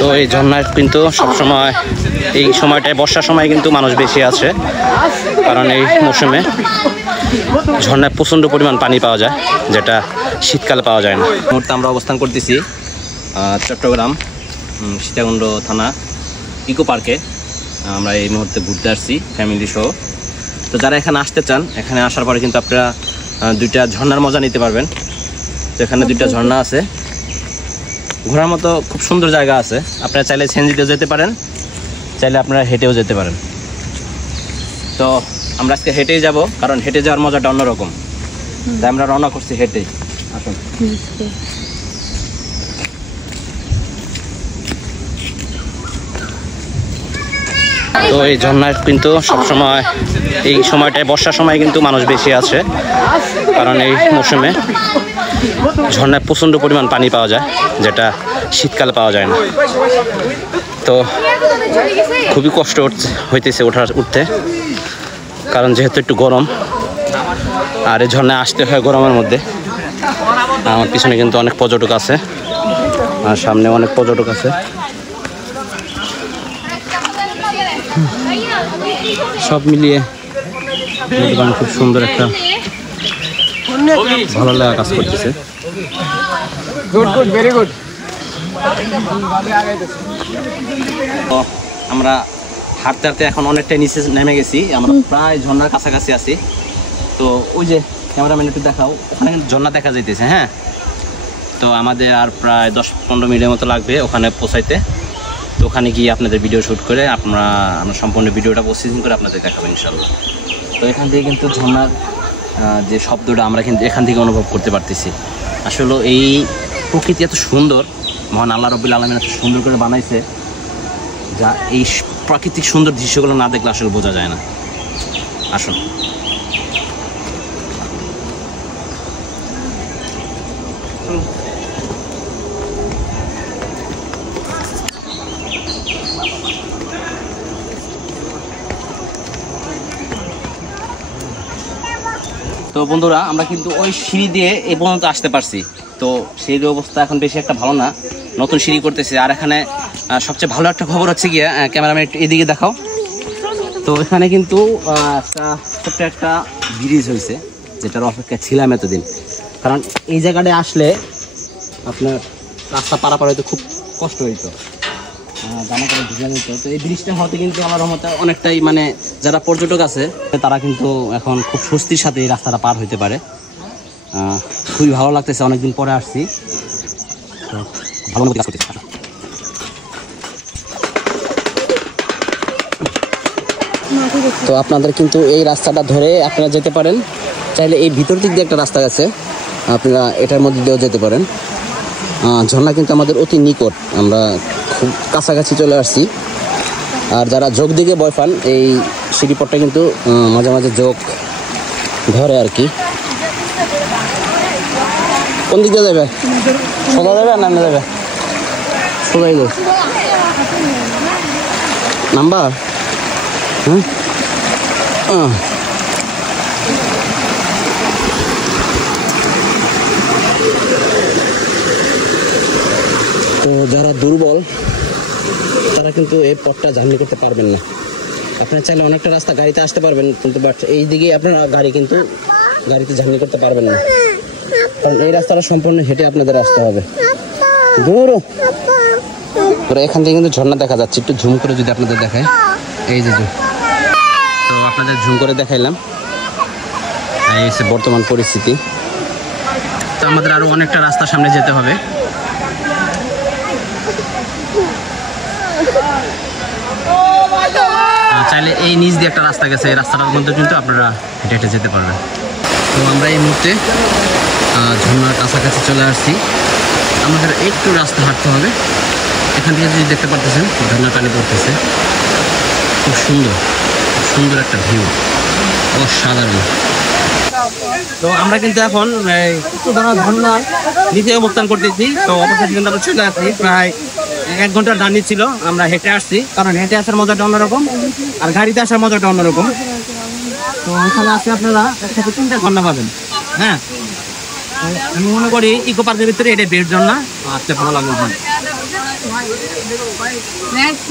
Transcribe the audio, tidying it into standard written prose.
তো এই ঝর্ণায় কিন্তু সবসময় এই সময়টায় বর্ষার সময় কিন্তু মানুষ বেশি আছে, কারণ এই মৌসুমে ঝর্ণায় প্রচণ্ড পরিমাণ পানি পাওয়া যায়, যেটা শীতকালে পাওয়া যায় না। এই মুহূর্তে আমরা অবস্থান করতেছি চট্টগ্রাম সীতাকুণ্ড থানা ইকো পার্কে। আমরা এই মুহূর্তে ঘুরতে আসছি ফ্যামিলি সহ। তো যারা এখানে আসতে চান, এখানে আসার পরে কিন্তু আপনারা দুইটা ঝর্ণার মজা নিতে পারবেন। তো এখানে দুইটা ঝর্ণা আছে, ঘোরার মতো খুব সুন্দর জায়গা আছে। আপনারা চাইলে সিএনজিতেও যেতে পারেন, চাইলে আপনারা হেঁটেও যেতে পারেন। তো আমরা আজকে হেঁটেই যাব, কারণ হেঁটে যাওয়ার মজাটা অন্যরকম। তাই আমরা রওনা করছি হেঁটেই। আসুন। তো এই ঝর্ণায় কিন্তু সবসময় এই সময়টায় বর্ষার সময় কিন্তু মানুষ বেশি আছে, কারণ এই মৌসুমে ঝর্ণায় প্রচণ্ড পরিমাণ পানি পাওয়া যায়, যেটা শীতকালে পাওয়া যায় না। তো খুবই কষ্ট হইতেছে উঠতে, কারণ যেহেতু একটু গরম, আর এই ঝর্ণায় আসতে হয় গরমের মধ্যে। আমার পিছনে কিন্তু অনেক পর্যটক আছে, আর সামনে অনেক পর্যটক আছে। সব মিলিয়ে খুব সুন্দর একটা ভালো লাগা কাজ করতেছে। আমরা হাঁটতে হাঁটতে এখন অনেকটাই নিচে নেমে গেছি, আমরা প্রায় ঝর্ণার কাছাকাছি আছি। তো ওই যে ক্যামেরাম্যান একটু দেখাও, ওখানে কিন্তু ঝর্ণা দেখা যাইতেছে। হ্যাঁ, তো আমাদের আর প্রায় 10-15 মিনিটের মতো লাগবে ওখানে পৌঁছাইতে। তো ওখানে গিয়ে আপনাদের ভিডিও শ্যুট করে আমরা সম্পূর্ণ ভিডিওটা প্রসেসিং করে আপনাদের দেখাবো ইনশাল্লাহ। তো এখান থেকে কিন্তু ঝর্ণার যে শব্দটা আমরা কিন্তু এখান থেকে অনুভব করতে পারতেছি। আসলে এই প্রকৃতি এত সুন্দর, মহান আল্লাহ রাব্বুল আলামিন এত সুন্দর করে বানাইছে, যা এই প্রাকৃতিক সুন্দর দৃশ্যগুলো না দেখলে আসলে বোঝা যায় না। আসুন। তো বন্ধুরা, আমরা কিন্তু ওই সিঁড়ি দিয়ে এই পর্যন্ত আসতে পারছি। তো সিঁড়ির অবস্থা এখন বেশি একটা ভালো না, নতুন সিঁড়ি করতেছে। আর এখানে সবচেয়ে ভালো একটা খবর হচ্ছে গিয়ে, ক্যামেরাম্যান একটু এদিকে দেখাও। তো এখানে কিন্তু ছোট্ট একটা ব্রিজ হয়েছে, যেটার অপেক্ষা ছিলাম এতদিন। কারণ এই জায়গাটায় আসলে আপনার রাস্তা পারাপার হয়তো খুব কষ্ট হইতো, জামা কাপড় ভিজে যেত। তো এই ব্রিজটা হতে কিন্তু আমার মতে অনেকটাই, মানে যারা পর্যটক আছে তারা কিন্তু এখন খুব স্বস্তির সাথে এই রাস্তাটা পার হইতে পারে। খুবই ভালো লাগতেছে, অনেকদিন পরে আসছি, তো ভালো মতো কাজ করতেছে। তো আপনাদের কিন্তু এই রাস্তাটা ধরে আপনারা যেতে পারেন, চাইলে এই ভিতর দিক দিয়ে একটা রাস্তা আছে, আপনারা এটার মধ্যে দিয়েও যেতে পারেন। ঝর্ণা কিন্তু আমাদের অতি নিকট, আমরা খুব কাছাকাছি চলে আসছি। আর যারা যোগ দিকে ভয় পান, এই সিঁড়িপথটা কিন্তু মাঝে মাঝে যোগ ধরে আর কি। কোন দিক দিয়ে যাবে? সোজা যাবে আর নামে যাবে? সোজাই যাবে। নাম্বার তো যারা দুর্বল তারা কিন্তু এই পথটা জার্নি করতে পারবেন না। আপনারা চাইলে অনেকটা রাস্তা গাড়িতে আসতে পারবেন, কিন্তু বাট এই দিকে আপনারা গাড়িতে জার্নি করতে পারবেন না, কারণ এই রাস্তাটা সম্পূর্ণ হেঁটে আপনাদের আসতে হবে। দূর এখান থেকে কিন্তু ঝর্ণা দেখা যাচ্ছে, একটু ঝুম করে যদি আপনাদের দেখায়, এই যে তো আপনাদের ঝুম করে দেখাইলাম। এই হচ্ছে বর্তমান পরিস্থিতি। তো আমাদের আরো অনেকটা রাস্তা সামনে যেতে হবে। চাইলে এই নিচ দিয়ে একটা রাস্তা গেছে, এই রাস্তাটার মধ্যে কিন্তু আপনারা হেঁটে হেঁটে যেতে পারবেন। তো আমরা এই মুহূর্তে ঝর্ণার কাছাকাছি চলে আসছি। আমাদের একটু রাস্তা হাঁটতে হবে। এখান থেকে যদি দেখতে পারতেছেন ঝর্ণার পানি পড়তেছে, খুব সুন্দর একটা ভিউ, অসাধারণ। তো আমরা কিন্তু এখন ঝর্ণার নিচে অবস্থান করতেছি। তো অবস্থান কিন্তু আমরা চলে আসছি, প্রায় 1 ঘন্টার জার্নি ছিল। আমরা হেঁটে আসছি, কারণ হেঁটে আসার মজাটা অন্যরকম, আর গাড়িতে আসার মজাটা অন্যরকম। তো এখানে আসলে আপনারা একসাথে 3টা ঝর্ণা পাবেন। হ্যাঁ, আমি মনে করি ইকো পার্কের ভিতরে এটা বেস্ট ঝর্ণা, আসতে ভালো লাগবে। next.